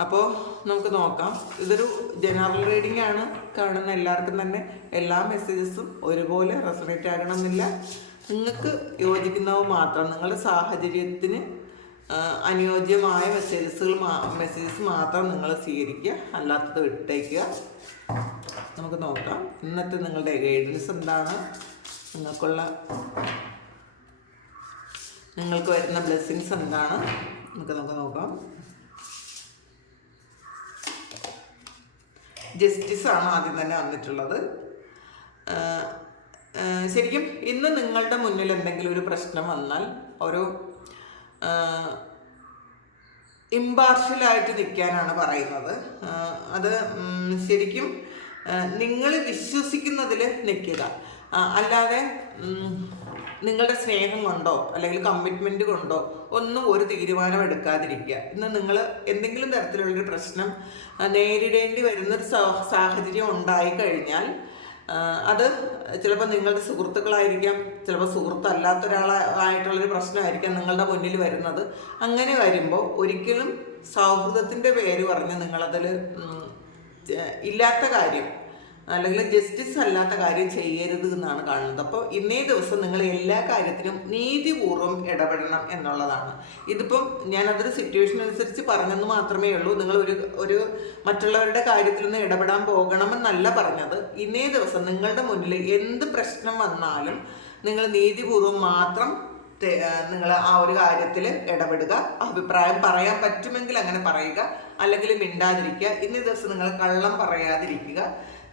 അപ്പോൾ നമുക്ക് നോക്കാം. ഇതൊരു ജനറൽ റീഡിംഗ് ആണ്. കാണുന്ന എല്ലാവർക്കും തന്നെ എല്ലാ മെസ്സേജസും ഒരുപോലെ റെസണേറ്റ് ആകണമെന്നില്ല. നിങ്ങൾക്ക് യോജിക്കുന്നവ മാത്രം. നിങ്ങളുടെ സാഹചര്യത്തിന് അനുയോജ്യമായ മെസ്സേജസുകൾ മെസ്സേജസ് മാത്രം നിങ്ങൾ സ്വീകരിക്കുക. അല്ലാത്തത് വിട്ടേക്കുക. നമുക്ക് നോക്കാം. ഇന്നത്തെ നിങ്ങളുടെ ഗൈഡൻസ് എന്താണ്? നിങ്ങൾക്കുള്ള നിങ്ങൾക്ക് വരുന്ന ബ്ലെസ്സിങ്സ് എന്താണ്? നമുക്ക് നമുക്ക് നോക്കാം. ജസ്റ്റിസ് ആണ് ആദ്യം തന്നെ വന്നിട്ടുള്ളത്. ശരിക്കും ഇന്ന് നിങ്ങളുടെ മുന്നിൽ എന്തെങ്കിലും ഒരു പ്രശ്നം വന്നാൽ ഒരു ഇമ്പാർഷ്യലായിട്ട് നിൽക്കാനാണ് പറയുന്നത്. അത് ശരിക്കും നിങ്ങൾ വിശ്വസിക്കുന്നതിൽ നിൽക്കുക. അല്ലാതെ നിങ്ങളുടെ സ്നേഹം കൊണ്ടോ അല്ലെങ്കിൽ കമ്മിറ്റ്മെന്റ് കൊണ്ടോ ഒന്നും ഒരു തീരുമാനം എടുക്കാതിരിക്കുക. ഇന്ന് നിങ്ങൾ എന്തെങ്കിലും തരത്തിലുള്ളൊരു പ്രശ്നം നേരിടേണ്ടി വരുന്നൊരു സാഹചര്യം ഉണ്ടായി കഴിഞ്ഞാൽ അത് ചിലപ്പോൾ നിങ്ങളുടെ സുഹൃത്തുക്കളായിരിക്കാം ചിലപ്പോൾ സുഹൃത്തല്ലാത്ത ഒരാളായിട്ടുള്ളൊരു പ്രശ്നമായിരിക്കാം നിങ്ങളുടെ മുന്നിൽ വരുന്നത്. അങ്ങനെ വരുമ്പോൾ ഒരിക്കലും സൗഹൃദത്തിന്റെ പേര് പറഞ്ഞ് നിങ്ങളതിൽ ഇല്ലാത്ത കാര്യം അല്ലെങ്കിൽ ജസ്റ്റിസ് അല്ലാത്ത കാര്യം ചെയ്യരുത് എന്നാണ് കാണുന്നത്. അപ്പോൾ ഇന്നേ ദിവസം നിങ്ങൾ എല്ലാ കാര്യത്തിനും നീതിപൂർവം ഇടപെടണം എന്നുള്ളതാണ്. ഇതിപ്പം ഞാനതൊരു സിറ്റുവേഷൻ അനുസരിച്ച് പറഞ്ഞെന്ന് മാത്രമേ ഉള്ളൂ. നിങ്ങൾ ഒരു ഒരു മറ്റുള്ളവരുടെ കാര്യത്തിലൊന്നും ഇടപെടാൻ പോകണമെന്നല്ല പറഞ്ഞത്. ഇന്നേ ദിവസം നിങ്ങളുടെ മുന്നിൽ എന്ത് പ്രശ്നം വന്നാലും നിങ്ങൾ നീതിപൂർവം മാത്രം നിങ്ങൾ ആ ഒരു കാര്യത്തിൽ ഇടപെടുക. അഭിപ്രായം പറയാൻ പറ്റുമെങ്കിൽ അങ്ങനെ പറയുക. അല്ലെങ്കിൽ മിണ്ടാതിരിക്കുക. ഇന്നേ ദിവസം നിങ്ങൾ കള്ളം പറയാതിരിക്കുക.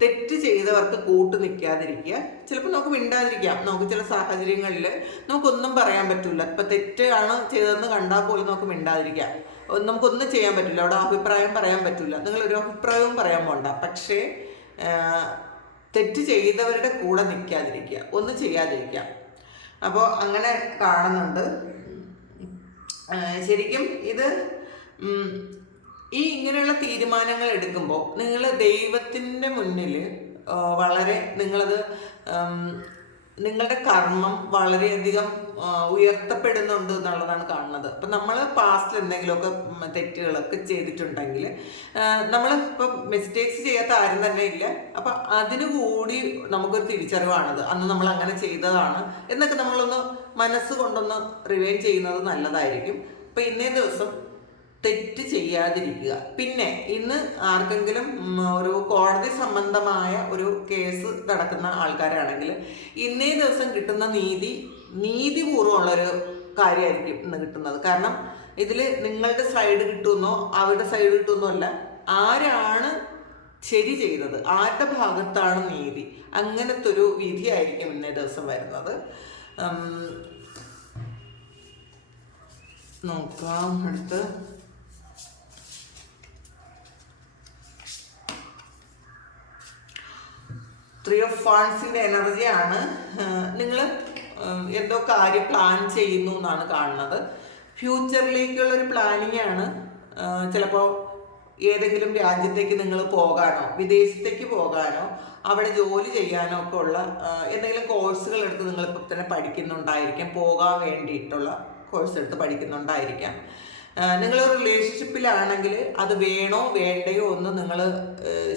തെറ്റ് ചെയ്തവർക്ക് കൂട്ട് നിൽക്കാതിരിക്കുക. ചിലപ്പോൾ നമുക്ക് മിണ്ടാതിരിക്കാം. നമുക്ക് ചില സാഹചര്യങ്ങളിൽ നമുക്കൊന്നും പറയാൻ പറ്റില്ല ഇപ്പം തെറ്റാണ് ചെയ്തതെന്ന് കണ്ടാൽ പോലും നമുക്ക് മിണ്ടാതിരിക്കാം. നമുക്കൊന്നും ചെയ്യാൻ പറ്റില്ല അവിടെ അഭിപ്രായം പറയാൻ പറ്റില്ല നിങ്ങളൊരു അഭിപ്രായവും പറയാൻ പോണ്ട. പക്ഷേ തെറ്റ് ചെയ്തവരുടെ കൂടെ നിൽക്കാതിരിക്കുക. ഒന്നും ചെയ്യാതിരിക്കുക. അപ്പോൾ അങ്ങനെ കാണുന്നുണ്ട്. ശരിക്കും ഇത് ഈ ഇങ്ങനെയുള്ള തീരുമാനങ്ങൾ എടുക്കുമ്പോൾ നിങ്ങൾ ദൈവത്തിന്റെ മുന്നിൽ വളരെ നിങ്ങളത് നിങ്ങളുടെ കർമ്മം വളരെയധികം ഉയർത്തപ്പെടുന്നുണ്ട് എന്നുള്ളതാണ് കാണുന്നത്. അപ്പം നമ്മൾ പാസ്റ്റിൽ എന്തെങ്കിലുമൊക്കെ തെറ്റുകളൊക്കെ ചെയ്തിട്ടുണ്ടെങ്കിൽ നമ്മൾ ഇപ്പം മിസ്റ്റേക്സ് ചെയ്യാത്ത ആരും തന്നെ ഇല്ല. അപ്പം അതിനു കൂടി നമുക്കൊരു തിരിച്ചറിവാണത്. അന്ന് നമ്മൾ അങ്ങനെ ചെയ്തതാണ് എന്നൊക്കെ നമ്മളൊന്ന് മനസ്സുകൊണ്ടൊന്ന് റിവൈൻ ചെയ്യുന്നത് നല്ലതായിരിക്കും. അപ്പം ഇന്നേ ദിവസം തെറ്റ് ചെയ്യാതിരിക്കുക. പിന്നെ ഇന്ന് ആർക്കെങ്കിലും ഒരു കോടതി സംബന്ധമായ ഒരു കേസ് നടക്കുന്ന ആൾക്കാരാണെങ്കിൽ ഇന്നേ ദിവസം കിട്ടുന്ന നീതി നീതിപൂർവമുള്ളൊരു കാര്യമായിരിക്കും ഇന്ന് കിട്ടുന്നത്. കാരണം ഇതിൽ നിങ്ങളുടെ സൈഡ് കിട്ടുമെന്നോ അവരുടെ സൈഡ് കിട്ടുമെന്നോ അല്ല ആരാണ് ശരി ചെയ്തത്? ആരുടെ ഭാഗത്താണ് നീതി? അങ്ങനത്തെ ഒരു വിധിയായിരിക്കും ഇന്നേ ദിവസം വരുന്നത്. നോക്കാം അടുത്ത്. ത്രീ ഓഫ് ഫാൻസിന്റെ എനർജിയാണ് നിങ്ങൾ എന്തോ കാര്യം പ്ലാൻ ചെയ്യുന്നു എന്നാണ് കാണുന്നത്. ഫ്യൂച്ചറിലേക്കുള്ള ഒരു പ്ലാനിങ് ആണ്. ചിലപ്പോൾ ഏതെങ്കിലും രാജ്യത്തേക്ക് നിങ്ങൾ പോകാനോ വിദേശത്തേക്ക് പോകാനോ അവിടെ ജോലി ചെയ്യാനോ ഒക്കെ ഉള്ള എന്തെങ്കിലും കോഴ്സുകൾ എടുത്ത് നിങ്ങൾ ഇപ്പം തന്നെ പഠിക്കുന്നുണ്ടായിരിക്കാം. പോകാൻ വേണ്ടിയിട്ടുള്ള കോഴ്സ് എടുത്ത് പഠിക്കുന്നുണ്ടായിരിക്കാം. നിങ്ങൾ റിലേഷൻഷിപ്പിലാണെങ്കിൽ അത് വേണോ വേണ്ടയോ എന്ന് നിങ്ങൾ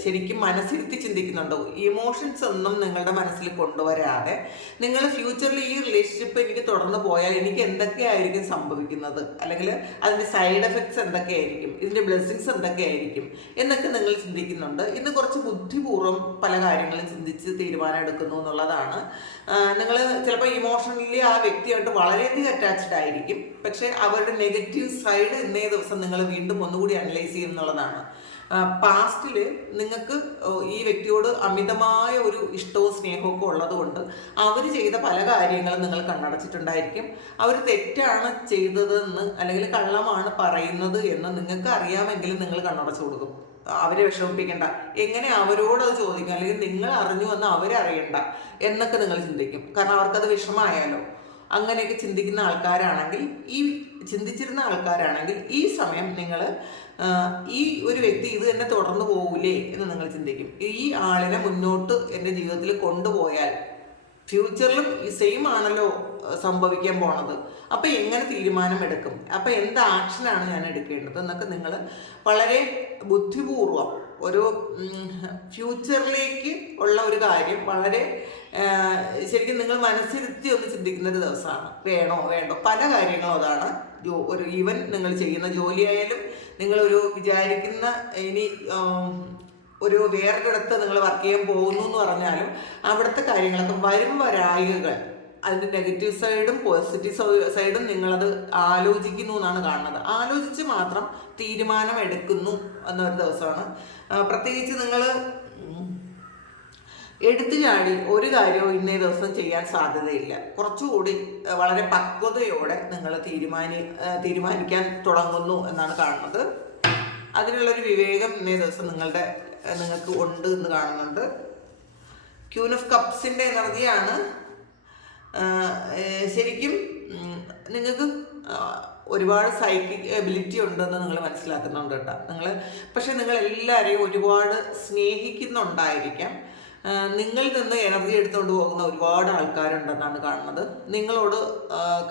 ശരിക്കും മനസ്സിരുത്തി ചിന്തിക്കുന്നുണ്ടോ ഇമോഷൻസ് ഒന്നും നിങ്ങളുടെ മനസ്സിൽ കൊണ്ടുവരാതെ നിങ്ങൾ ഫ്യൂച്ചറിൽ ഈ റിലേഷൻഷിപ്പ് എനിക്ക് തുടർന്ന് പോയാൽ എനിക്ക് എന്തൊക്കെയായിരിക്കും സംഭവിക്കുന്നത്? അല്ലെങ്കിൽ അതിന്റെ സൈഡ് എഫക്ട്സ് എന്തൊക്കെയായിരിക്കും? ഇതിന്റെ ബ്ലെസ്സിങ്സ് എന്തൊക്കെയായിരിക്കും? എന്നൊക്കെ നിങ്ങൾ ചിന്തിക്കുന്നുണ്ട്. ഇന്ന് കുറച്ച് ബുദ്ധിപൂർവം പല കാര്യങ്ങളും ചിന്തിച്ച് തീരുമാനം എടുക്കുന്നു എന്നുള്ളതാണ്. നിങ്ങൾ ചിലപ്പോൾ ഇമോഷണലി ആ വ്യക്തിയായിട്ട് വളരെയധികം അറ്റാച്ച്ഡ് ആയിരിക്കും. പക്ഷേ അവരുടെ നെഗറ്റീവ് സൈഡ് സൈഡ് ഇന്നേ ദിവസം നിങ്ങൾ വീണ്ടും ഒന്നുകൂടി അനലൈസ് ചെയ്യും എന്നുള്ളതാണ്. പാസ്റ്റിൽ നിങ്ങൾക്ക് ഈ വ്യക്തിയോട് അമിതമായ ഒരു ഇഷ്ടവും സ്നേഹവും ഒക്കെ ഉള്ളതുകൊണ്ട് അവർ ചെയ്ത പല കാര്യങ്ങളും നിങ്ങൾ കണ്ണടച്ചിട്ടുണ്ടായിരിക്കും. അവർ തെറ്റാണ് ചെയ്തതെന്ന് അല്ലെങ്കിൽ കള്ളമാണ് പറയുന്നത് എന്ന് നിങ്ങൾക്ക് അറിയാമെങ്കിലും നിങ്ങൾ കണ്ണടച്ചു കൊടുക്കും. അവരെ വിഷമിപ്പിക്കണ്ട. എങ്ങനെ അവരോടത് ചോദിക്കും? അല്ലെങ്കിൽ നിങ്ങൾ അറിഞ്ഞു എന്ന് അവരറിയണ്ട എന്നൊക്കെ നിങ്ങൾ ചിന്തിക്കും. കാരണം അവർക്കത് വിഷമായാലോ അങ്ങനെയൊക്കെ ചിന്തിക്കുന്ന ആൾക്കാരാണെങ്കിൽ ഈ ചിന്തിച്ചിരുന്ന ആൾക്കാരാണെങ്കിൽ ഈ സമയം നിങ്ങൾ ഈ ഒരു വ്യക്തി ഇത് തന്നെ തുടർന്നു പോകൂലേ എന്ന് നിങ്ങൾ ചിന്തിക്കും. ഈ ആളിനെ മുന്നോട്ട് എന്റെ ജീവിതത്തിൽ കൊണ്ടുപോയാൽ ഫ്യൂച്ചറിലും സെയിം ആണല്ലോ സംഭവിക്കാൻ പോണത്. അപ്പം എങ്ങനെ തീരുമാനമെടുക്കും? അപ്പം എന്ത് ആക്ഷനാണ് ഞാൻ എടുക്കേണ്ടത്? എന്നൊക്കെ നിങ്ങൾ വളരെ ബുദ്ധിപൂർവം ഒരു ഫ്യൂച്ചറിലേക്ക് ഉള്ള ഒരു കാര്യം. വളരെ ശരിക്കും നിങ്ങൾ മനസ്സിരുത്തി ഒന്ന് ചിന്തിക്കുന്ന ഒരു ദിവസമാണ്. വേണോ വേണ്ടോ? പല കാര്യങ്ങളും അതാണ് ജോ ഒരു ഈവൻ നിങ്ങൾ ചെയ്യുന്ന ജോലിയായാലും നിങ്ങളൊരു വിചാരിക്കുന്ന ഇനി ഒരു വേറൊരിടത്ത് നിങ്ങൾ വർക്ക് ചെയ്യാൻ പോകുന്നു എന്ന് പറഞ്ഞാലും അവിടുത്തെ കാര്യങ്ങളൊക്കെ വരും വരായികകൾ. അതിന്റെ നെഗറ്റീവ് സൈഡും പോസിറ്റീവ് സൈഡും നിങ്ങളത് ആലോചിക്കുന്നു എന്നാണ് കാണുന്നത്. ആലോചിച്ച് മാത്രം തീരുമാനം എടുക്കുന്നു എന്നൊരു ദിവസമാണ്. പ്രത്യേകിച്ച് നിങ്ങൾ എടുത്തു ചാടി ഒരു കാര്യവും ഇന്നേ ദിവസം ചെയ്യാൻ സാധ്യതയില്ല. കുറച്ചുകൂടി വളരെ പക്വതയോടെ നിങ്ങൾ തീരുമാനി തീരുമാനിക്കാൻ തുടങ്ങുന്നു എന്നാണ് കാണുന്നത്. അതിനുള്ളൊരു വിവേകം ഇന്നേ ദിവസം നിങ്ങളുടെ നിങ്ങൾക്ക് ഉണ്ട് എന്ന് കാണുന്നുണ്ട്. ക്യൂൻ ഓഫ് കപ്സിന്റെ എനർജിയാണ് ശരിക്കും നിങ്ങൾക്ക് ഒരുപാട് സൈക്കിക് എബിലിറ്റി ഉണ്ടെന്ന് നിങ്ങൾ മനസ്സിലാക്കുന്നുണ്ട് കേട്ടോ. നിങ്ങൾ പക്ഷെ നിങ്ങൾ എല്ലാവരെയും ഒരുപാട് സ്നേഹിക്കുന്നുണ്ടായിരിക്കാം. നിങ്ങളിൽ നിന്ന് എനർജി എടുത്തുകൊണ്ട് പോകുന്ന ഒരുപാട് ആൾക്കാരുണ്ടെന്നാണ് കാണുന്നത്. നിങ്ങളോട്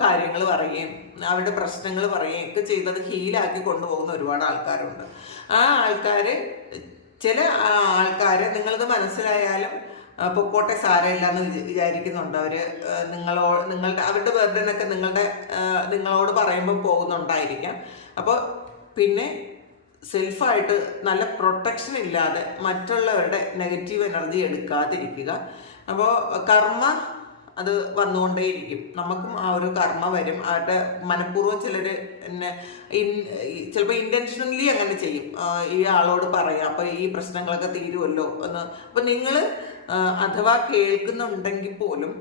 കാര്യങ്ങൾ പറയുകയും അവരുടെ പ്രശ്നങ്ങൾ പറയുകയും ഒക്കെ ചെയ്തത് ഹീലാക്കി കൊണ്ടുപോകുന്ന ഒരുപാട് ആൾക്കാരുണ്ട്. ആ ആൾക്കാരെ ചില ആൾക്കാരെ നിങ്ങളത് മനസ്സിലായാലും പൊക്കോട്ടെ സാരമില്ല എന്ന് വിചാ- വിചാരിക്കുന്നുണ്ട് അവർ ആ, നിങ്ങളോ നിങ്ങളുടെ അവരുടെ ബർഡനൊക്കെ നിങ്ങളുടെ നിങ്ങളോട് പറയുമ്പോൾ പോകുന്നുണ്ടായിരിക്കാം. അപ്പോൾ പിന്നെ സെൽഫായിട്ട് നല്ല പ്രൊട്ടക്ഷൻ ഇല്ലാതെ മറ്റുള്ളവരുടെ നെഗറ്റീവ് എനർജി എടുക്കാതിരിക്കുക. അപ്പോൾ കർമ്മ അത് വന്നുകൊണ്ടേയിരിക്കും. നമുക്കും ആ ഒരു കർമ്മ വരും. അവരുടെ മനഃപൂർവം ചിലർ എന്നെ ചിലപ്പോൾ ഇന്റൻഷനലി അങ്ങനെ ചെയ്യും. ഈ ആളോട് പറയാം. അപ്പോൾ ഈ പ്രശ്നങ്ങളൊക്കെ തീരുമല്ലോ എന്ന്. അപ്പോൾ നിങ്ങൾ അഥവാ കേൾക്കുന്നുണ്ടെങ്കിൽ പോലും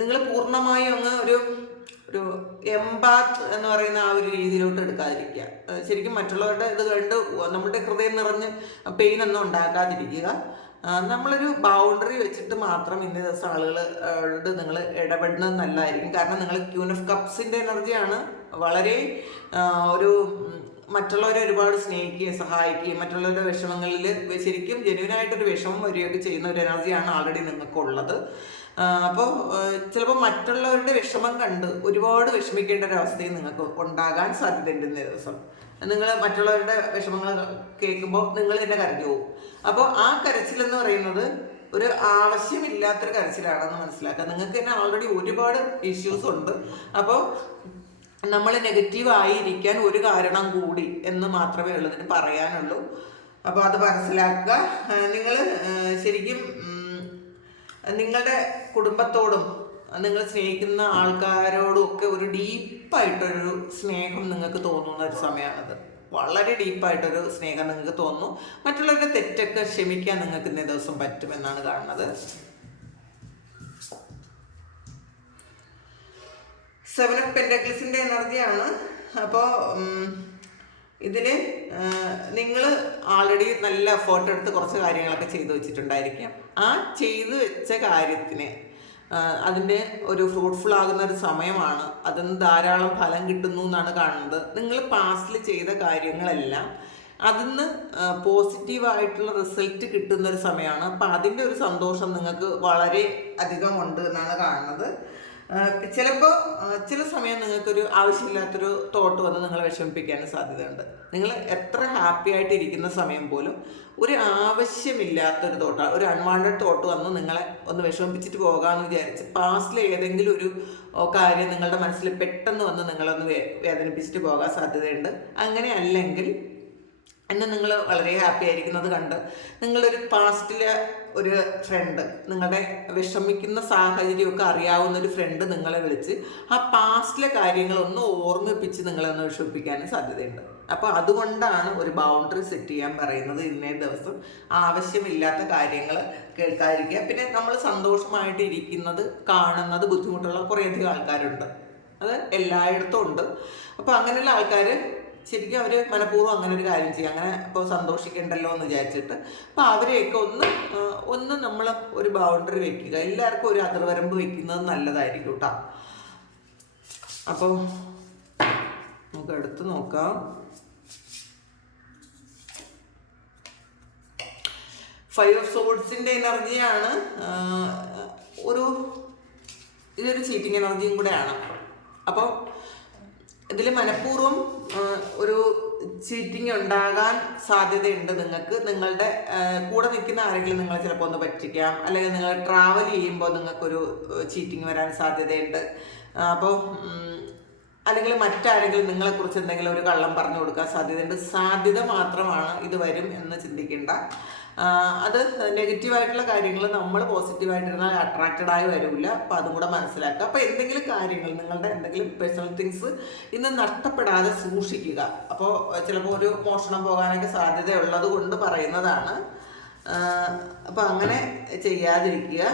നിങ്ങൾ പൂർണമായും അങ്ങ് ഒരു ഒരു എംബാത്ത് എന്ന് പറയുന്ന ആ ഒരു രീതിയിലോട്ട് എടുക്കാതിരിക്കുക. ശരിക്കും മറ്റുള്ളവരുടെ ഇത് കണ്ട് നമ്മുടെ ഹൃദയം നിറഞ്ഞ് പെയിൻ ഒന്നും ഉണ്ടാക്കാതിരിക്കുക. നമ്മളൊരു ബൗണ്ടറി വെച്ചിട്ട് മാത്രം ഇന്ന ദിവസം ആളുകളോട് നിങ്ങൾ ഇടപെടുന്നത് നല്ലതായിരിക്കും കാരണം നിങ്ങൾ ക്യൂൻ ഓഫ് കപ്സിന്റെ എനർജിയാണ് വളരെ ഒരു മറ്റുള്ളവരെ ഒരുപാട് സ്നേഹിക്കുകയും സഹായിക്കുകയും മറ്റുള്ളവരുടെ വിഷമങ്ങളിൽ ശരിക്കും ജെന്യൂനായിട്ടൊരു വിഷമം വരികയൊക്കെ ചെയ്യുന്ന ഒരു എനർജിയാണ് ആൾറെഡി നിങ്ങൾക്കുള്ളത്. അപ്പോൾ ചിലപ്പോൾ മറ്റുള്ളവരുടെ വിഷമം കണ്ട് ഒരുപാട് വിഷമിക്കേണ്ട ഒരു അവസ്ഥയും നിങ്ങൾക്ക് ഉണ്ടാകാൻ സാധ്യതയുണ്ട് ഇന്നേ ദിവസം. നിങ്ങൾ മറ്റുള്ളവരുടെ വിഷമങ്ങൾ കേൾക്കുമ്പോൾ നിങ്ങൾ തന്നെ കരഞ്ഞു പോകും. അപ്പോൾ ആ കരച്ചിലെന്ന് പറയുന്നത് ഒരു ആവശ്യമില്ലാത്തൊരു കരച്ചിലാണെന്ന് മനസ്സിലാക്കുക നിങ്ങൾക്ക് തന്നെ ഓൾറെഡി ഒരുപാട് ഇഷ്യൂസ് ഉണ്ട്. അപ്പോൾ നമ്മൾ നെഗറ്റീവ് ആയിരിക്കാൻ ഒരു കാരണം കൂടി എന്ന് മാത്രമേ ഉള്ളതിന് പറയാനുള്ളൂ. അപ്പോൾ അത് മനസ്സിലാക്കുക. നിങ്ങൾ ശരിക്കും നിങ്ങളുടെ കുടുംബത്തോടും നിങ്ങൾ സ്നേഹിക്കുന്ന ആൾക്കാരോടും ഒക്കെ ഒരു ഡീപ്പായിട്ടൊരു സ്നേഹം നിങ്ങൾക്ക് തോന്നുന്ന ഒരു സമയമാണത് വളരെ ഡീപ്പായിട്ടൊരു സ്നേഹം നിങ്ങൾക്ക് തോന്നുന്നു. മറ്റുള്ളവരുടെ തെറ്റൊക്കെ ക്ഷമിക്കാൻ നിങ്ങൾക്ക് ഇന്നേ ദിവസം പറ്റുമെന്നാണ് കാണുന്നത്. സെവൻ ഓഫ് പെൻഡക്ലിസിന്റെ എനർജിയാണ്. അപ്പോൾ ഇതിൽ നിങ്ങൾ ആൾറെഡി നല്ല എഫേർട്ട് എടുത്ത് കുറച്ച് കാര്യങ്ങളൊക്കെ ചെയ്തു വെച്ചിട്ടുണ്ടായിരിക്കാം. ആ ചെയ്തു വെച്ച കാര്യത്തിന് അതിന്റെ ഒരു ഫ്രൂട്ട്ഫുൾ ആകുന്ന ഒരു സമയമാണ്. അതിന് ധാരാളം ഫലം കിട്ടുന്നു എന്നാണ് കാണുന്നത്. നിങ്ങൾ പാസ്റ്റിൽ ചെയ്ത കാര്യങ്ങളെല്ലാം അതിന്ന് പോസിറ്റീവായിട്ടുള്ള റിസൾട്ട് കിട്ടുന്ന ഒരു സമയമാണ്. അപ്പം അതിന്റെ ഒരു സന്തോഷം നിങ്ങൾക്ക് വളരെ അധികം ഉണ്ട് എന്നാണ് കാണുന്നത്. ചിലപ്പോൾ ചില സമയം നിങ്ങൾക്കൊരു ആവശ്യമില്ലാത്തൊരു തോട്ട് വന്ന് നിങ്ങളെ വിഷമിപ്പിക്കാനും സാധ്യതയുണ്ട്. നിങ്ങൾ എത്ര ഹാപ്പി ആയിട്ട് ഇരിക്കുന്ന സമയം പോലും ഒരു ആവശ്യമില്ലാത്തൊരു തോട്ട് ഒരു അൺവാണ്ടഡ് തോട്ട് വന്ന് നിങ്ങളെ ഒന്ന് വിഷമിപ്പിച്ചിട്ട് പോകാമെന്ന് വിചാരിച്ച് പാസ്റ്റിൽ ഏതെങ്കിലും ഒരു കാര്യം നിങ്ങളുടെ മനസ്സിൽ പെട്ടെന്ന് വന്ന് നിങ്ങളൊന്ന് വേദനിപ്പിച്ചിട്ട് പോകാൻ സാധ്യതയുണ്ട്. അങ്ങനെ അല്ലെങ്കിൽ എന്നെ നിങ്ങൾ വളരെ ഹാപ്പി ആയിരിക്കുന്നത് കണ്ട് നിങ്ങളൊരു പാസ്റ്റിലെ ഒരു ഫ്രണ്ട് നിങ്ങളുടെ വിഷമിക്കുന്ന സാഹചര്യമൊക്കെ അറിയാവുന്ന ഒരു ഫ്രണ്ട് നിങ്ങളെ വിളിച്ച് ആ പാസ്റ്റിലെ കാര്യങ്ങളൊന്ന് ഓർമ്മിപ്പിച്ച് നിങ്ങളെ ഒന്ന് വിഷമിപ്പിക്കാനും സാധ്യതയുണ്ട്. അപ്പോൾ അതുകൊണ്ടാണ് ഒരു ബൗണ്ടറി സെറ്റ് ചെയ്യാൻ പറയുന്നത് ഇന്നേ ദിവസം. ആവശ്യമില്ലാത്ത കാര്യങ്ങൾ കേൾക്കാതിരിക്കുക. പിന്നെ നമ്മൾ സന്തോഷമായിട്ട് ഇരിക്കുന്നത് കാണുന്നത് ബുദ്ധിമുട്ടുള്ള കുറേയധികം ആൾക്കാരുണ്ട്. അത് എല്ലായിടത്തും ഉണ്ട്. അപ്പോൾ അങ്ങനെയുള്ള ആൾക്കാർ ശരിക്കും അവർ മനഃപൂർവം അങ്ങനെ ഒരു കാര്യം ചെയ്യും. അങ്ങനെ ഇപ്പോൾ സന്തോഷിക്കണ്ടല്ലോ എന്ന് വിചാരിച്ചിട്ട്. അപ്പോൾ അവരെയൊക്കെ ഒന്ന് ഒന്ന് നമ്മൾ ഒരു ബൗണ്ടറി വെക്കുക. എല്ലാവർക്കും ഒരു അതിർവരമ്പ് വെക്കുന്നത് നല്ലതായിരിക്കും കേട്ടോ അപ്പോൾ നമുക്ക് എടുത്ത് നോക്കാം. ഫൈവ് ഓഫ് സോഡ്സിന്റെ എനർജിയാണ് ഒരു ഇതൊരു ചീറ്റിംഗ് എനർജിയും കൂടെയാണ്. അപ്പോൾ ഇതിൽ മനഃപൂർവം ഒരു ചീറ്റിംഗ് ഉണ്ടാകാൻ സാധ്യതയുണ്ട് നിങ്ങൾക്ക്. നിങ്ങളുടെ കൂടെ നിൽക്കുന്ന ആരെങ്കിലും നിങ്ങളെ ചിലപ്പോൾ ഒന്ന് പറ്റിക്കാം. അല്ലെങ്കിൽ നിങ്ങൾ ട്രാവൽ ചെയ്യുമ്പോൾ നിങ്ങൾക്കൊരു ചീറ്റിംഗ് വരാൻ സാധ്യതയുണ്ട്. അപ്പോൾ അല്ലെങ്കിൽ മറ്റാരെങ്കിലും നിങ്ങളെക്കുറിച്ച് എന്തെങ്കിലും ഒരു കള്ളം പറഞ്ഞു കൊടുക്കാൻ സാധ്യതയുണ്ട്. സാധ്യത മാത്രമാണ് ഇത് വരും എന്ന് ചിന്തിക്കേണ്ട. അത് നെഗറ്റീവായിട്ടുള്ള കാര്യങ്ങൾ നമ്മൾ പോസിറ്റീവായിട്ടിരുന്നാൽ അട്രാക്റ്റഡ് ആയി വരില്ല. അപ്പോൾ അതും കൂടെ മനസ്സിലാക്കുക. അപ്പോൾ എന്തെങ്കിലും കാര്യങ്ങൾ നിങ്ങളുടെ എന്തെങ്കിലും പേഴ്സണൽ തിങ്സ് ഇന്ന് നഷ്ടപ്പെടാതെ സൂക്ഷിക്കുക. അപ്പോൾ ചിലപ്പോൾ ഒരു മോഷണം പോകാനൊക്കെ സാധ്യതയുള്ളത് കൊണ്ട് പറയുന്നതാണ്. അപ്പോൾ അങ്ങനെ ചെയ്യാതിരിക്കുക.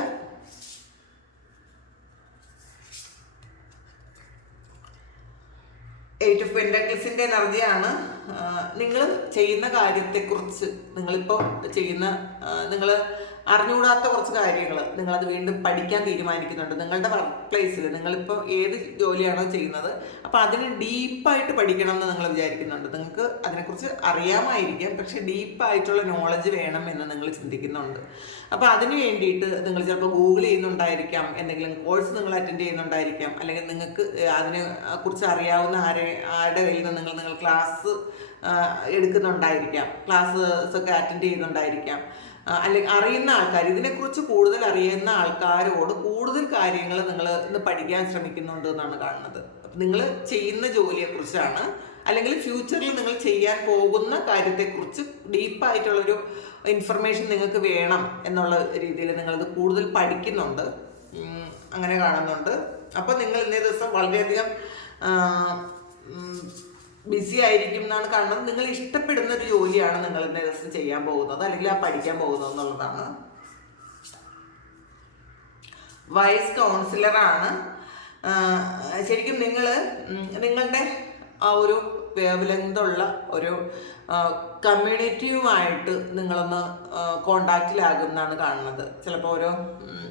എയ്റ്റ് ഓഫ് പെൻഡക്കിൾസിന്റെ എനർജിയാണ് നിങ്ങൾ ചെയ്യുന്ന കാര്യത്തെക്കുറിച്ച് നിങ്ങളിപ്പോൾ ചെയ്യുന്ന നിങ്ങൾ അറിഞ്ഞുകൂടാത്ത കുറച്ച് കാര്യങ്ങൾ നിങ്ങളത് വീണ്ടും പഠിക്കാൻ തീരുമാനിക്കുന്നുണ്ട്. നിങ്ങളുടെ വർക്ക് പ്ലേസിൽ നിങ്ങളിപ്പോൾ ഏത് ജോലിയാണോ ചെയ്യുന്നത് അപ്പോൾ അതിന് ഡീപ്പായിട്ട് പഠിക്കണം എന്ന് നിങ്ങൾ വിചാരിക്കുന്നുണ്ട്. നിങ്ങൾക്ക് അതിനെക്കുറിച്ച് അറിയാമായിരിക്കാം പക്ഷേ ഡീപ്പായിട്ടുള്ള നോളജ് വേണം എന്ന് നിങ്ങൾ ചിന്തിക്കുന്നുണ്ട്. അപ്പോൾ അതിന് വേണ്ടിയിട്ട് നിങ്ങൾ ചിലപ്പോൾ ഗൂഗിൾ ചെയ്യുന്നുണ്ടായിരിക്കാം എന്തെങ്കിലും കോഴ്സ് നിങ്ങൾ അറ്റൻഡ് ചെയ്യുന്നുണ്ടായിരിക്കാം അല്ലെങ്കിൽ നിങ്ങൾക്ക് അതിനെ കുറിച്ച് അറിയാവുന്ന ആരെ ആരുടെ കയ്യിൽ നിന്ന് നിങ്ങൾ നിങ്ങൾ ക്ലാസ് എടുക്കുന്നുണ്ടായിരിക്കാം. ക്ലാസ്സസ് ഒക്കെ അറ്റൻഡ് ചെയ്യുന്നുണ്ടായിരിക്കാം. അല്ലെങ്കിൽ അറിയുന്ന ആൾക്കാർ ഇതിനെക്കുറിച്ച് കൂടുതൽ അറിയുന്ന ആൾക്കാരോട് കൂടുതൽ കാര്യങ്ങൾ നിങ്ങൾ ഇന്ന് പഠിക്കാൻ ശ്രമിക്കുന്നുണ്ട് എന്നാണ് കാണുന്നത്. നിങ്ങൾ ചെയ്യുന്ന ജോലിയെക്കുറിച്ചാണ് അല്ലെങ്കിൽ ഫ്യൂച്ചറിൽ നിങ്ങൾ ചെയ്യാൻ പോകുന്ന കാര്യത്തെക്കുറിച്ച് ഡീപ്പായിട്ടുള്ളൊരു ഇൻഫർമേഷൻ നിങ്ങൾക്ക് വേണം എന്നുള്ള രീതിയിൽ നിങ്ങളിത് കൂടുതൽ പഠിക്കുന്നുണ്ട്. അങ്ങനെ കാണുന്നുണ്ട്. അപ്പോൾ നിങ്ങൾ ഇന്നേ ദിവസം വളരെയധികം ബിസി ആയിരിക്കും എന്നാണ് കാരണം നിങ്ങൾ ഇഷ്ടപ്പെടുന്ന ഒരു ജോലിയാണ് നിങ്ങൾ ദിവസം ചെയ്യാൻ പോകുന്നത് അല്ലെങ്കിൽ ആ പഠിക്കാൻ പോകുന്നത് എന്നുള്ളതാണ്. വൈസ് കൗൺസിലറാണ് ശരിക്കും നിങ്ങൾ നിങ്ങളുടെ ആ ഒരു വേവലെന്തുള്ള ഒരു കമ്മ്യൂണിറ്റിയുമായിട്ട് നിങ്ങളൊന്ന് കോണ്ടാക്റ്റിലാകുമെന്നാണ് കാണുന്നത്. ചിലപ്പോൾ ഉം,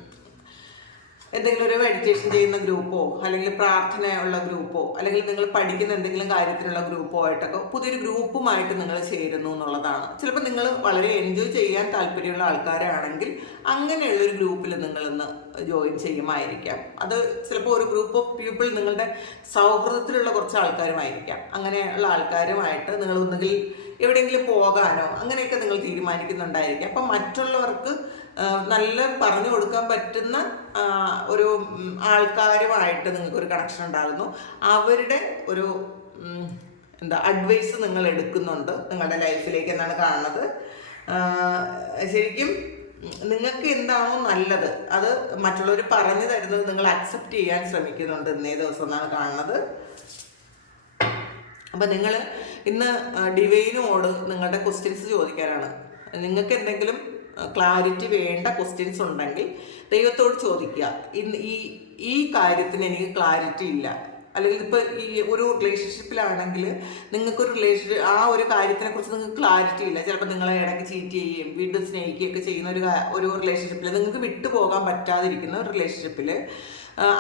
എന്തെങ്കിലും ഒരു മെഡിറ്റേഷൻ ചെയ്യുന്ന ഗ്രൂപ്പോ അല്ലെങ്കിൽ പ്രാർത്ഥനയുള്ള ഗ്രൂപ്പോ അല്ലെങ്കിൽ നിങ്ങൾ പഠിക്കുന്ന എന്തെങ്കിലും കാര്യത്തിലുള്ള ഗ്രൂപ്പോ ആയിട്ടൊക്കെ പുതിയൊരു ഗ്രൂപ്പുമായിട്ട് നിങ്ങൾ ചേരുന്നു എന്നുള്ളതാണ്. ചിലപ്പോൾ നിങ്ങൾ വളരെ എൻജോയ് ചെയ്യാൻ താല്പര്യമുള്ള ആൾക്കാരാണെങ്കിൽ അങ്ങനെയുള്ള ഒരു ഗ്രൂപ്പിൽ നിങ്ങളിന്ന് ജോയിൻ ചെയ്യുമായിരിക്കാം. അത് ചിലപ്പോൾ ഒരു ഗ്രൂപ്പ് ഓഫ് പീപ്പിൾ നിങ്ങളുടെ സൗഹൃദത്തിലുള്ള കുറച്ച് ആൾക്കാരുമായിരിക്കാം. അങ്ങനെയുള്ള ആൾക്കാരുമായിട്ട് നിങ്ങൾ ഒന്നുകിൽ എവിടെയെങ്കിലും പോകാനോ അങ്ങനെയൊക്കെ നിങ്ങൾ തീരുമാനിക്കുന്നുണ്ടായിരിക്കാം. അപ്പം മറ്റുള്ളവർക്ക് നല്ല പറഞ്ഞു കൊടുക്കാൻ പറ്റുന്ന ഒരു ആൾക്കാരുമായിട്ട് നിങ്ങൾക്കൊരു കണക്ഷൻ ഉണ്ടാകുന്നു. അവരുടെ ഒരു എന്താ അഡ്വൈസ് നിങ്ങൾ എടുക്കുന്നുണ്ട് നിങ്ങളുടെ ലൈഫിലേക്ക് എന്നാണ് കാണുന്നത്. ശരിക്കും നിങ്ങൾക്ക് എന്താണോ നല്ലത് അത് മറ്റുള്ളവർ പറഞ്ഞു തരുന്നത് നിങ്ങൾ അക്സെപ്റ്റ് ചെയ്യാൻ ശ്രമിക്കുന്നുണ്ട് ഇന്നേ ദിവസം എന്നാണ് കാണുന്നത്. അപ്പം നിങ്ങൾ ഇന്ന് ഡിവൈനോട് നിങ്ങളുടെ ക്വസ്റ്റ്യൻസ് ചോദിക്കാനാണ്. നിങ്ങൾക്ക് എന്തെങ്കിലും ക്ലാരിറ്റി വേണ്ട ക്വസ്റ്റ്യൻസ് ഉണ്ടെങ്കിൽ ദൈവത്തോട് ചോദിക്കുക. ഇന്ന് ഈ ഈ കാര്യത്തിന് എനിക്ക് ക്ലാരിറ്റി ഇല്ല. അല്ലെങ്കിൽ ഇപ്പോൾ ഈ ഒരു റിലേഷൻഷിപ്പിലാണെങ്കിൽ നിങ്ങൾക്കൊരു റിലേഷൻ ആ ഒരു കാര്യത്തിനെ കുറിച്ച് നിങ്ങൾക്ക് ക്ലാരിറ്റി ഇല്ല. ചിലപ്പോൾ നിങ്ങളെ ഇടയ്ക്ക് ചീറ്റ് ചെയ്യുകയും വീണ്ടും സ്നേഹിക്കുകയൊക്കെ ചെയ്യുന്ന ഒരു ഒരു റിലേഷൻഷിപ്പിൽ നിങ്ങൾക്ക് വിട്ടുപോകാൻ പറ്റാതിരിക്കുന്ന ഒരു റിലേഷൻഷിപ്പിൽ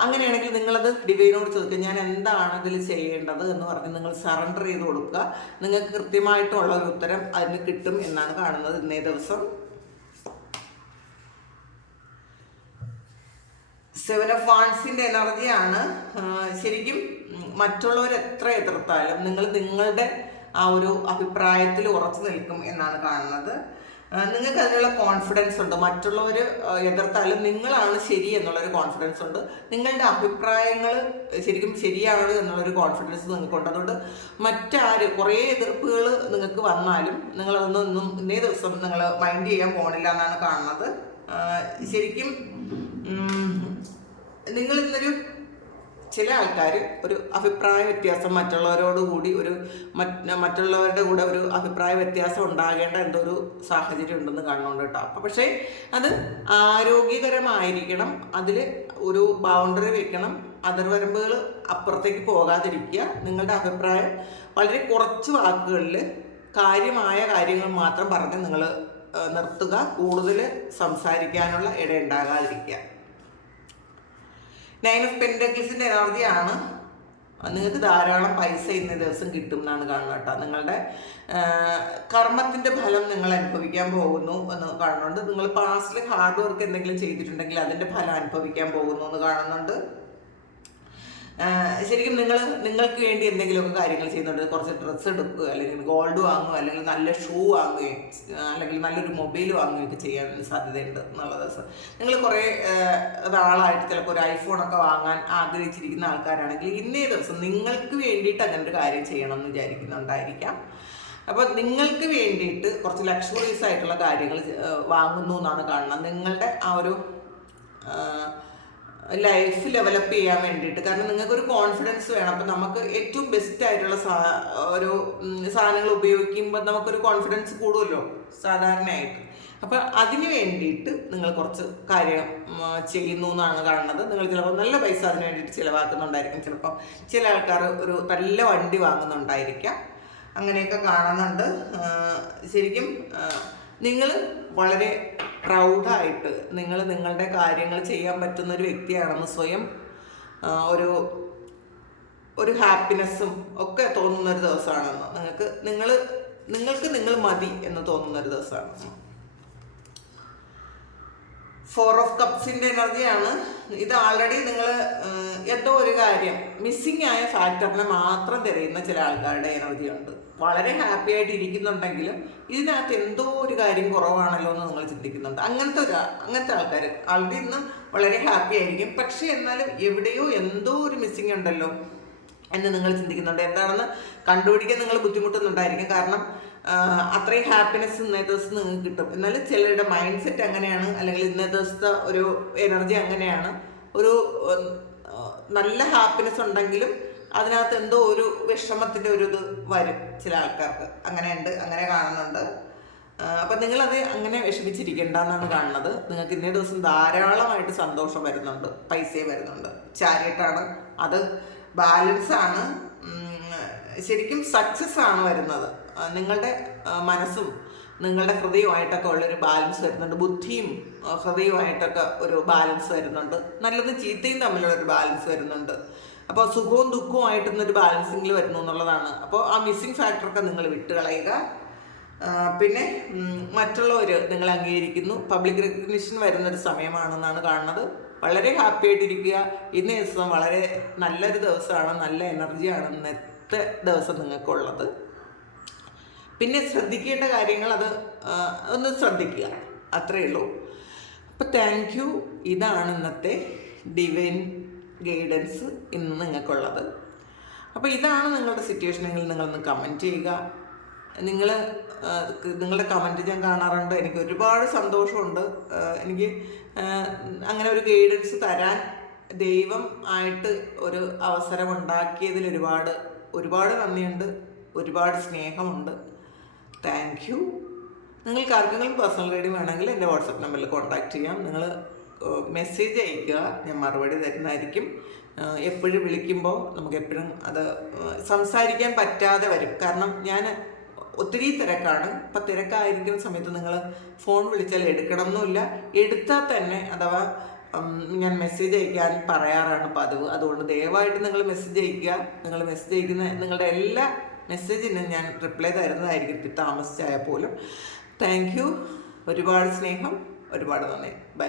അങ്ങനെയാണെങ്കിൽ നിങ്ങളത് ഡിവൈനോട് ചോദിക്കുക. ഞാൻ എന്താണ് ഇതിൽ ചെയ്യേണ്ടത് എന്ന് പറഞ്ഞ് നിങ്ങൾ സറണ്ടർ ചെയ്ത് കൊടുക്കുക. നിങ്ങൾക്ക് കൃത്യമായിട്ടുള്ള ഒരു ഉത്തരം അതിന് കിട്ടും എന്നാണ് കാണുന്നത് ഇന്നേ ദിവസം. സെവൻ ഓഫ് വാൺസിന്റെ എനർജിയാണ് ശരിക്കും മറ്റുള്ളവർ എത്ര എതിർത്താലും നിങ്ങൾ നിങ്ങളുടെ ആ ഒരു അഭിപ്രായത്തിൽ ഉറച്ചു നിൽക്കും എന്നാണ് കാണുന്നത്. നിങ്ങൾക്ക് അതിനുള്ള കോൺഫിഡൻസ് ഉണ്ട്. മറ്റുള്ളവർ എതിർത്താലും നിങ്ങളാണ് ശരി എന്നുള്ളൊരു കോൺഫിഡൻസ് ഉണ്ട്. നിങ്ങളുടെ അഭിപ്രായങ്ങൾ ശരിക്കും ശരിയാണ് എന്നുള്ളൊരു കോൺഫിഡൻസ് നിങ്ങൾക്കുണ്ട്. അതുകൊണ്ട് മറ്റാര് കുറേ എതിർപ്പുകൾ നിങ്ങൾക്ക് വന്നാലും നിങ്ങളതൊന്നും ഒന്നും ഇന്നേ ദിവസം നിങ്ങൾ മൈൻഡ് ചെയ്യാൻ പോണില്ല എന്നാണ് കാണുന്നത്. ശരിക്കും നിങ്ങൾ ഇന്നൊരു ചില ആൾക്കാർ ഒരു അഭിപ്രായ വ്യത്യാസം മറ്റുള്ളവരോട് കൂടി ഒരു മറ്റുള്ളവരുടെ കൂടെ ഒരു അഭിപ്രായ വ്യത്യാസം ഉണ്ടാകേണ്ട എന്തോ ഒരു സാഹചര്യം ഉണ്ടെന്ന് കാണുന്നുണ്ട് കേട്ടോ. അപ്പം പക്ഷേ അത് ആരോഗ്യകരമായിരിക്കണം അതിൽ ഒരു ബൗണ്ടറി വെക്കണം അതിർവരമ്പുകൾ അപ്പുറത്തേക്ക് പോകാതിരിക്കുക നിങ്ങളുടെ അഭിപ്രായം വളരെ കുറച്ച് വാക്കുകളിൽ കാര്യമായ കാര്യങ്ങൾ മാത്രം പറഞ്ഞ് നിങ്ങൾ നിർത്തുക കൂടുതൽ സംസാരിക്കാനുള്ള ഇടയുണ്ടാകാതിരിക്കുക. നയൻ ഓഫ് പെൻഡക്കിൾസിന്റെ എനർജിയാണ്. നിങ്ങൾക്ക് ധാരാളം പൈസ ഇന്ന ദിവസം കിട്ടും എന്നാണ് കാണുന്നത് കേട്ടോ. നിങ്ങളുടെ കർമ്മത്തിന്റെ ഫലം നിങ്ങൾ അനുഭവിക്കാൻ പോകുന്നു എന്ന് കാണുന്നുണ്ട്. നിങ്ങൾ പാസ്റ്റിൽ ഹാർഡ് വർക്ക് എന്തെങ്കിലും ചെയ്തിട്ടുണ്ടെങ്കിൽ അതിന്റെ ഫലം അനുഭവിക്കാൻ പോകുന്നു എന്ന് കാണുന്നുണ്ട്. ശരിക്കും നിങ്ങൾ നിങ്ങൾക്ക് വേണ്ടി എന്തെങ്കിലുമൊക്കെ കാര്യങ്ങൾ ചെയ്യുന്നുണ്ട്. കുറച്ച് ഡ്രസ്സ് എടുക്കുക അല്ലെങ്കിൽ ഗോൾഡ് വാങ്ങുക അല്ലെങ്കിൽ നല്ല ഷൂ വാങ്ങുകയും അല്ലെങ്കിൽ നല്ലൊരു മൊബൈൽ വാങ്ങുകയൊക്കെ ചെയ്യാൻ സാധ്യതയുണ്ട് എന്നുള്ളത്. നിങ്ങൾ കുറേ ഒരാളായിട്ട് ചിലപ്പോൾ ഒരു ഐഫോണൊക്കെ വാങ്ങാൻ ആഗ്രഹിച്ചിരിക്കുന്ന ആൾക്കാരാണെങ്കിൽ ഇന്നേ ദിവസം നിങ്ങൾക്ക് വേണ്ടിയിട്ട് അങ്ങനെ ഒരു കാര്യം ചെയ്യണം എന്ന് വിചാരിക്കുന്നുണ്ടായിരിക്കാം. അപ്പോൾ നിങ്ങൾക്ക് വേണ്ടിയിട്ട് കുറച്ച് ലക്ഷറീസ് ആയിട്ടുള്ള കാര്യങ്ങൾ വാങ്ങുന്നു എന്നാണ് കാണുന്നത്. നിങ്ങളുടെ ആ ഒരു ലൈഫ് ഡെവലപ്പ് ചെയ്യാൻ വേണ്ടിയിട്ട്. കാരണം നിങ്ങൾക്ക് ഒരു കോൺഫിഡൻസ് വേണം. അപ്പം നമുക്ക് ഏറ്റവും ബെസ്റ്റ് ആയിട്ടുള്ള സാ ഒരു സാധനങ്ങൾ ഉപയോഗിക്കുമ്പോൾ നമുക്കൊരു കോൺഫിഡൻസ് കൂടുമല്ലോ സാധാരണയായിട്ട്. അപ്പം അതിന് വേണ്ടിയിട്ട് നിങ്ങൾ കുറച്ച് കാര്യം ചെയ്യുന്നു എന്നാണ് കാണുന്നത്. നിങ്ങൾ ചിലപ്പോൾ നല്ല പൈസ അതിന് വേണ്ടിയിട്ട് ചിലവാക്കുന്നുണ്ടായിരിക്കും. ചിലപ്പോൾ ചില ആൾക്കാർ ഒരു നല്ല വണ്ടി വാങ്ങുന്നുണ്ടായിരിക്കാം. അങ്ങനെയൊക്കെ കാണുന്നുണ്ട്. ശരിക്കും നിങ്ങൾ വളരെ പ്രൗഡായിട്ട് നിങ്ങൾ നിങ്ങളുടെ കാര്യങ്ങൾ ചെയ്യാൻ പറ്റുന്ന ഒരു വ്യക്തിയാണെന്ന് സ്വയം ഒരു ഒരു ഹാപ്പിനെസ്സും ഒക്കെ തോന്നുന്ന ഒരു ദിവസമാണെന്ന്. നിങ്ങൾക്ക് നിങ്ങൾ നിങ്ങൾക്ക് നിങ്ങൾ മതി എന്ന് തോന്നുന്ന ഒരു ദിവസമാണ്. ഫോർ ഓഫ് കപ്സിന്റെ എനർജിയാണ് ഇത് ഓൾറെഡി നിങ്ങൾ എന്തോ ഒരു കാര്യം മിസ്സിങ് ആയ ഫാക്ടറിനെ മാത്രം തിരയുന്ന ചില ആൾക്കാരുടെ എനർജി ഉണ്ട്. വളരെ ഹാപ്പി ആയിട്ട് ഇരിക്കുന്നുണ്ടെങ്കിലും ഇതിനകത്ത് എന്തോ ഒരു കാര്യം കുറവാണല്ലോ എന്ന് നിങ്ങൾ ചിന്തിക്കുന്നുണ്ട്. അങ്ങനത്തെ ഒരു അങ്ങനത്തെ ആൾക്കാർ ആൾറെഡി ഇന്ന് വളരെ ഹാപ്പി ആയിരിക്കും. പക്ഷേ എന്നാലും എവിടെയോ എന്തോ ഒരു മിസ്സിങ് ഉണ്ടല്ലോ എന്ന് നിങ്ങൾ ചിന്തിക്കുന്നുണ്ട്. എന്താണെന്ന് കണ്ടുപിടിക്കാൻ നിങ്ങൾ ബുദ്ധിമുട്ടുന്നുണ്ടായിരിക്കും. കാരണം അത്രയും ഹാപ്പിനെസ് ഇന്നത്തെ ദിവസം നിങ്ങൾക്ക് കിട്ടും. എന്നാലും ചിലരുടെ മൈൻഡ് സെറ്റ് അങ്ങനെയാണ് അല്ലെങ്കിൽ ഇന്നത്തെ ദിവസത്തെ ഒരു എനർജി അങ്ങനെയാണ്. ഒരു നല്ല ഹാപ്പിനെസ് ഉണ്ടെങ്കിലും അതിനകത്ത് എന്തോ ഒരു വിഷമത്തിന്റെ ഒരു ഇത് വരും ചില ആൾക്കാർക്ക്. അങ്ങനെയുണ്ട് അങ്ങനെ കാണുന്നുണ്ട്. അപ്പം നിങ്ങളത് അങ്ങനെ വിഷമിച്ചിരിക്കേണ്ട എന്നാണ് കാണുന്നത്. നിങ്ങൾക്ക് ഇന്നേ ദിവസം ധാരാളമായിട്ട് സന്തോഷം വരുന്നുണ്ട് പൈസയും വരുന്നുണ്ട്. ചാരിട്ടാണ് അത് ബാലൻസ് ആണ്. ശരിക്കും സക്സസ് ആണ് വരുന്നത്. നിങ്ങളുടെ മനസ്സും നിങ്ങളുടെ ഹൃദയവുമായിട്ടൊക്കെ ഉള്ളൊരു ബാലൻസ് വരുന്നുണ്ട്. ബുദ്ധിയും ഹൃദയമായിട്ടൊക്കെ ഒരു ബാലൻസ് വരുന്നുണ്ട്. നല്ലതും ചീത്തയും തമ്മിലുള്ളൊരു ബാലൻസ് വരുന്നുണ്ട്. അപ്പോൾ സുഖവും ദുഃഖവും ആയിട്ടൊന്നൊരു ബാലൻസിങ്ങിൽ വരുന്നു എന്നുള്ളതാണ്. അപ്പോൾ ആ മിസ്സിങ് ഫാക്ടറൊക്കെ നിങ്ങൾ വിട്ടുകളയുക. കളയുക പിന്നെ മറ്റുള്ളവർ നിങ്ങൾ അംഗീകരിക്കുന്നു. പബ്ലിക് റെക്കഗ്നിഷൻ വരുന്നൊരു സമയമാണെന്നാണ് കാണുന്നത്. വളരെ ഹാപ്പി ആയിട്ടിരിക്കുക. ഇന്ന ദിവസം വളരെ നല്ലൊരു ദിവസമാണ്. നല്ല എനർജിയാണ് ഇന്നത്തെ ദിവസം നിങ്ങൾക്കുള്ളത്. പിന്നെ ശ്രദ്ധിക്കേണ്ട കാര്യങ്ങൾ അത് ഒന്ന് ശ്രദ്ധിക്കുക. അത്രയേ ഉള്ളൂ. അപ്പോൾ താങ്ക് യു ഇതാണ് ഇന്നത്തെ ഡിവൈൻ ഗൈഡൻസ് ഇന്ന് നിങ്ങൾക്കുള്ളത്. അപ്പോൾ ഇതാണ് നിങ്ങളുടെ സിറ്റുവേഷനെങ്കിൽ നിങ്ങളൊന്ന് കമന്റ് ചെയ്യുക. നിങ്ങൾ നിങ്ങളുടെ കമന്റ് ഞാൻ കാണാറുണ്ട്. എനിക്ക് ഒരുപാട് സന്തോഷമുണ്ട്. എനിക്ക് അങ്ങനെ ഒരു ഗൈഡൻസ് തരാൻ ദൈവം ആയിട്ട് ഒരു അവസരം ഉണ്ടാക്കിയതിൽ ഒരുപാട് ഒരുപാട് നന്ദിയുണ്ട്. ഒരുപാട് സ്നേഹമുണ്ട്. താങ്ക് യു നിങ്ങൾക്ക് ആർക്കെങ്കിലും പേഴ്സണൽ റീഡിംഗ് വേണമെങ്കിൽ എന്റെ വാട്സപ്പ് നമ്പറിൽ കോൺടാക്ട് ചെയ്യാം. നിങ്ങൾ മെസ്സേജ് അയയ്ക്കുക. ഞാൻ മറുപടി തരുന്നതായിരിക്കും. എപ്പോഴും വിളിക്കുമ്പോൾ നമുക്ക് എപ്പോഴും അത് സംസാരിക്കാൻ പറ്റാതെ വരും. കാരണം ഞാൻ ഒത്തിരി തിരക്കാണ്. അപ്പം തിരക്കായിരിക്കുന്ന സമയത്ത് നിങ്ങൾ ഫോൺ വിളിച്ചാൽ എടുക്കണം എന്നില്ല എടുത്താൽ തന്നെ അഥവാ ഞാൻ മെസ്സേജ് അയക്കാൻ പറയാറാണ് പതിവ്. അതുകൊണ്ട് ദയവായിട്ട് നിങ്ങൾ മെസ്സേജ് അയക്കുക നിങ്ങൾ മെസ്സേജ് അയക്കുന്ന നിങ്ങളുടെ എല്ലാ മെസ്സേജിനും ഞാൻ റിപ്ലൈ തരുന്നതായിരിക്കും. ഇത്തിരി താമസിച്ചായാൽ പോലും. താങ്ക് യു ഒരുപാട് സ്നേഹം. ഒരുപാട് നന്ദി. ബൈ